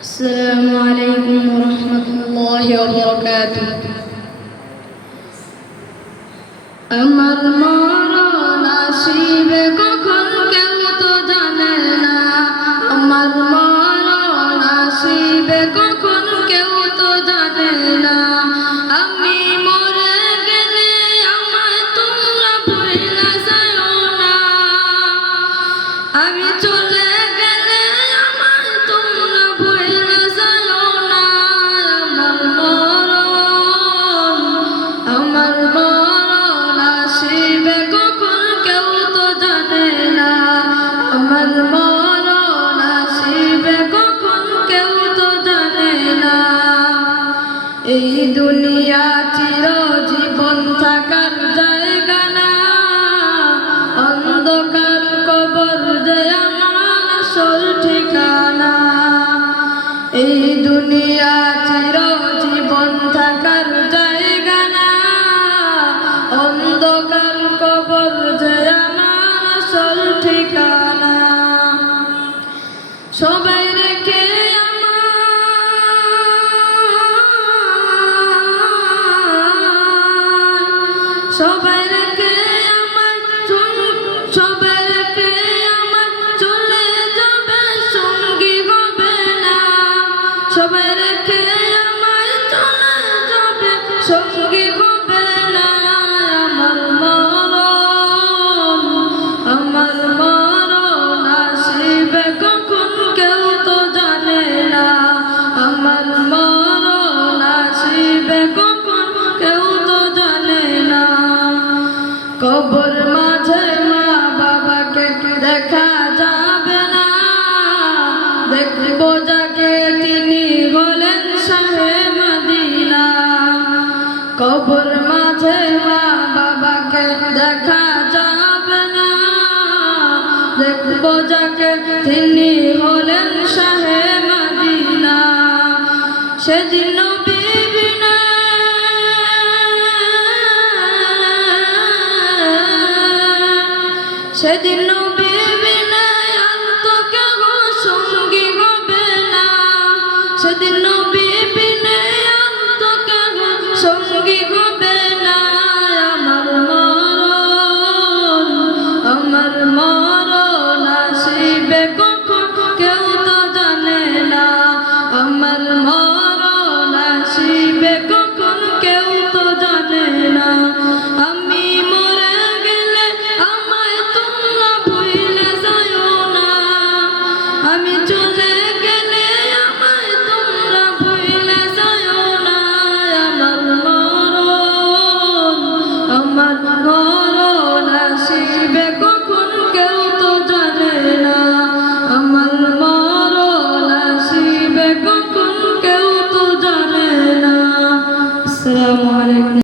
السلام عليكم ورحمة الله وبركاته. আমার মরণ আসিবে কখন কেউ তো জানে না, আমার মরণ আসিবে কখন কেউ তো জানে না। আমি মরে গেলে আমায় তোমরা ভুইলা যাও না, আমি চলে গেলে আমায় তোমরা ভুইলা যাও না। আমার মরণ আসিবে কখন কেউ তো জানে না, আমার মরণ আসিবে কখন কেউ তো জানে না। এই দুনিয়া চিরজীবন থাকার জায়গা না, অন্ধকার কবর যে আমার আসল ঠিকানা। এই দুনিয়া চিরজীবন থাকার জায়গা না, অন্ধকার কবর যে আমার আসল ঠিকানা। সবাই রেখে সবাই রেখে সবাই রেখে আমার চলে যাবে, সঙ্গী হবে না। সবাই রেখে আমায় চলে যাবে, সঙ্গী হবে না। আমার মরণ আসিবে কখন কেউ তো জানে না, আমার মরণ আসিবে কখন কেউ তো জানে না। কবর মাঝে মা বাবাকে দেখা যাবে না, দেখব যাকে তিনি হলেন শাহে মদিনা। কবর মাঝে মা বাবাকে দেখা যাবে না, দেখব যাকে তিনি হলেন শাহে মদিনা। সেদিন সেদিন নবী বিনে আর তো কেউ সঙ্গী হবে না, সেদিন নবী বিনে আর তো কেউ সঙ্গী হবে না। আমার মরণ আসিবে কখন কেউ তো জানে না, আমার মরণ আসিবে কখন কেউ তো জানে না। আমি মরে গেলে আমায় তোমরা ভুইলা যাও না, আমি চলে গেলে আমায় তোমরা ভুইলা যাও না। আমার মরণ আসিবে কখন কেউ তো জানে না, আমার মরণ আসিবে কখন কেউ তো জানে না। আসসালামু আলাইকুম।